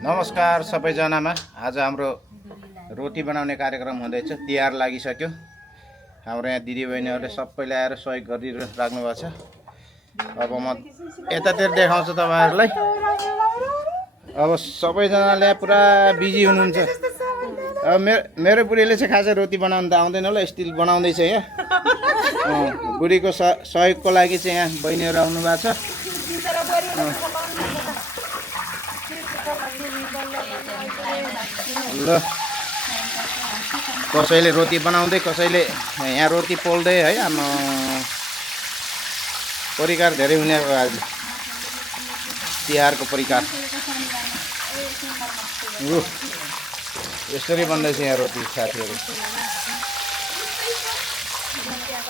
नमस्कार सबैजनामा। आज हाम्रो रोटी बनाउने कार्यक्रम हुँदैछ। तिहार लागिसक्यो। हाम्रो यहाँ दिदीबहिनीहरूले सबैले आएर सहयोग गरिराख्नु भएको छ। अब म यतातिर देखाउँछु तपाईहरुलाई। अब सबैजनाले पुरा बिजी हुनुहुन्छ। अब मेरो बुढीले चाहिँ खासै रोटी बनाउन त आउँदैन होला, स्टिल बनाउँदैछ यहाँ। बुढीको सहयोगको लागि चाहिँ यहाँ बहिनीहरू आउनु भएको छ। ल कसैले रोटी बनाउँदै, कसैले यहाँ रोटी पोल्दै है। आमा परिकार धेरै हुने आज तिहारको परिकार। यसरी बन्दैछ यहाँ रोटी साथीहरू।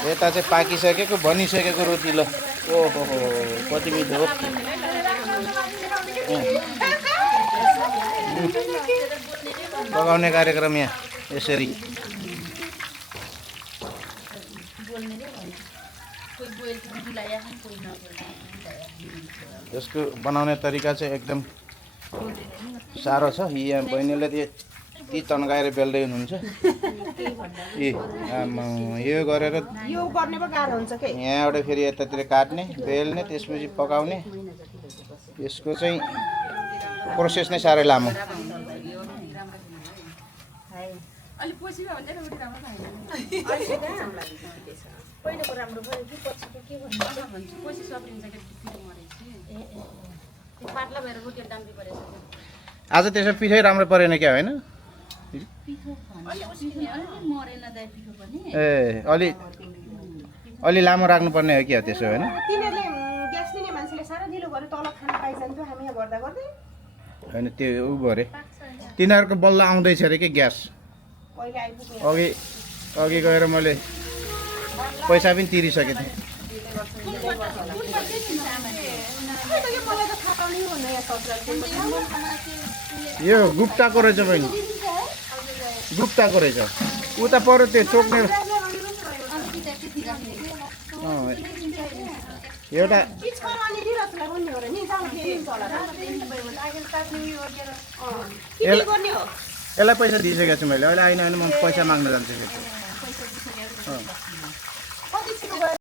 यता चाहिँ पाकिसकेको बनिसकेको रोटी। ल ओहो कति मिठो हो। पकाउने कार्यक्रम यहाँ यसरी। यसको बनाउने तरिका चाहिँ एकदम साह्रो छ। यहाँ बहिनीले ती तन्काएर बेल्दै हुनुहुन्छ। यो गरेर यो गर्ने पो गाह्रो हुन्छ के। यहाँबाट फेरि यतातिर काट्ने, बेल्ने, त्यसपछि पकाउने। यसको चाहिँ प्रोसेस नै साह्रै लामो। आज त्यसो पिठै राम्रो परेन क्या, होइन? ए अलि लामो राख्नुपर्ने हो क्या त्यसो, होइन? होइन त्यो उ गरे तिनीहरूको बल्ल आउँदैछ अरे कि ग्यास। अघि गएर मैले पैसा पनि तिरिसकेको थिएँ। यो गुप्ताको रहेछ बहिनी, गुप्ताको रहेछ। उता पऱ्यो त्यो चोक्ने एउटा। यसलाई पैसा दिइसकेको छु मैले। अहिले आइन म पैसा माग्न जान्छु।